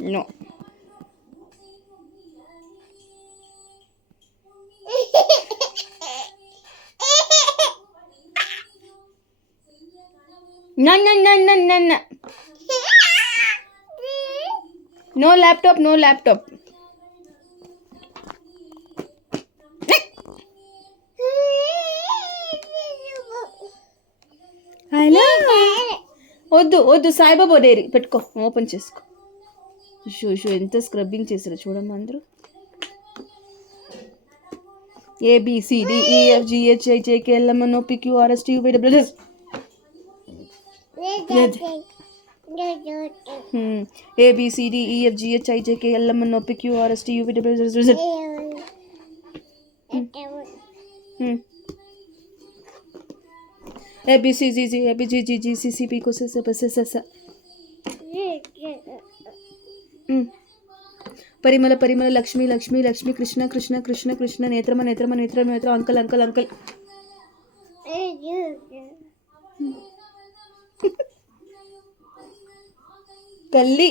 No. No. No laptop, no laptop. Hello వద్దు సాయిబాబా డైరీ పెట్టుకో, ఓపెన్ చేసుకో. షూ ఎంత స్క్రబ్బింగ్ చేసారో చూడమ్మా అందరూ. ABCDEFGHIJKLMNOPQRSTUVW. ABCDEFGHIJKLMNOPQRSTUVW. ABCGGABGGGCCP. ಪರಿಮಳ ಲಕ್ಷ್ಮಿ ಕೃಷ್ಣ ನೇತ್ರ ಅಂಕಲ್ ಕಲ್ಲಿ